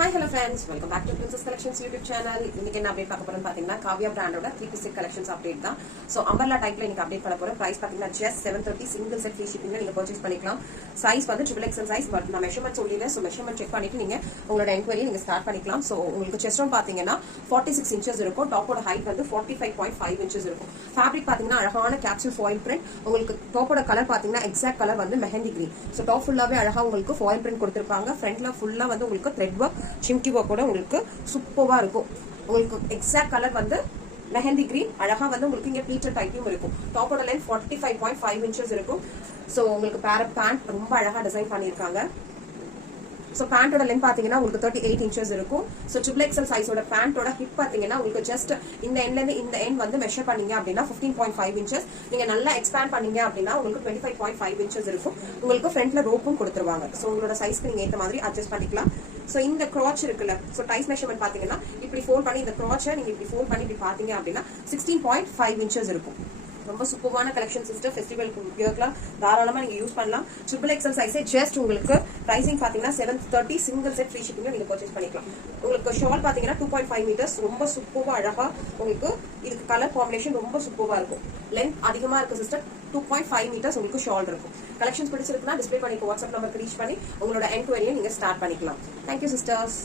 Hi, hello friends. Welcome back to Princess Collections YouTube channel. இன்னைக்கு என்ன update பார்க்க போறோம்னு பாத்தீங்கன்னா காவியா பிராண்டோட 3-piece collections அப்டேட் தான். சோ அம்பர்லா டைப்ல இன்னைக்கு அப்டேட் பண்ண போறோம். பிரைஸ் பாத்தீங்கன்னா just 730 சிங்கிள் செட் ஃப்ரீ ஷிப்பிங்ல நீங்க பர்ச்சேஸ் பண்ணிக்கலாம். சைஸ் வந்து XXL சைஸ் பட் நான் மெஷர்மென்ட் சொல்லிட்டேன். சோ மெஷர்மென்ட் செக் பண்ணிட்டு நீங்க உங்களோட என்குவரி நீங்க ஸ்டார்ட் பண்ணிக்கலாம். சோ உங்களுக்கு செஸ்ட் ரவுண்ட் பாத்தீங்கன்னா 46 inches இருக்கும். டாப்போட ஹைட் வந்து 45.5 inches இருக்கும். ஃபேப்ரிக் பாத்தீங்கன்னா அழகான கேப்சூல் ஃபாயில் பிரிண்ட். உங்களுக்கு டாப்போட கலர் பாத்தீங்கன்னா எக்ஸாக்ட் கலர் வந்து மெஹந்தி கிரீன். சோ டாப் ஃபுல்லாவே அழகா உங்களுக்கு ஃபாயில் பிரிண்ட் கொடுத்திருப்பாங்க. ஃப்ரண்ட்ல ஃபுல்லா வந்து உங்களுக்கு த்ரெட் வர்க் சிம்கி வர்க் கூட உங்களுக்கு சூப்பரா இருக்கும். உங்களுக்கு எக்ஸாக்ட் கலர் வந்து மெஹந்தி கிரீன். அழகா வந்து உங்களுக்கு இங்க பீட்டர் டைப்பும் இருக்கும். டாப்போட லென்த் 45.5 inches இருக்கும். சோ உங்களுக்கு பேண்ட் ரொம்ப அழகா டிசைன் பண்ணிருக்காங்க. சோ பேண்டோட லென்த் பாத்தீங்கன்னா உங்களுக்கு 38 inches இருக்கும். சோ XXL சைஸோட பேண்டோட ஹிப் பாத்தீங்கன்னா உங்களுக்கு ஜஸ்ட் இந்த எண்ட்ல இருந்து இந்த எண்ட் வந்து மெஷர் பண்ணீங்க அப்படின்னா 15.5 inches. நீங்க நல்லா எக்ஸ்பேண்ட் பண்ணீங்க அப்படின்னா உங்களுக்கு 25.5 inches இருக்கும். உங்களுக்கு ஃப்ரண்ட்ல ரோப்பும் கொடுத்துருவாங்க. சோ உங்களோட சைஸ்க்கு நீங்க ஏத்த மாதிரி அட்ஜஸ்ட் பண்ணிக்கலாம். சோ இந்த கிராச் இருக்குல்ல, சோ டைஸ் மெஷர்மெண்ட் பாத்தீங்கன்னா இப்படி ஃபோல்ட் பண்ணி இந்த கிராச்சை நீங்க இப்படி ஃபோல்ட் பண்ணி இப்படி பாத்தீங்க அப்படின்னா 16.5 inches இருக்கும். ரொம்ப சூப்பரான கலெக்ஷன் சிஸ்டர். ஃபெஸ்டிவலுக்கு உபயோகிக்கலாம், தாராளமா நீங்க யூஸ் பண்ணலாம். XXL சைஸே ஜஸ்ட் உங்களுக்கு பிரைசிங் பாத்தீங்கன்னா 730 சிங்கிள் செட் ஃப்ரீ ஷிப்பிங்ல நீங்க பர்ச்சேஸ் பண்ணிக்கலாம். உங்களுக்கு ஷால் பாத்தீங்கன்னா 2.5 meters ரொம்ப சூப்பரா அழகா உங்களுக்கு இதுக்கு கலர் காம்பினேஷன் ரொம்ப சூப்பரா இருக்கும். லென்த் அதிகமா இருக்கு சிஸ்டர். 2.5 meters உங்களுக்கு ஷால் இருக்கும். கலெக்ஷன்ஸ் பிடிச்சிருக்குன்னா டிஸ்பிளே பண்ணி வாட்ஸ்அப் நம்பருக்கு ரீச் பண்ணி உங்களோட என்குவரியை நீங்க ஸ்டார்ட் பண்ணிக்கலாம். Thank you sisters.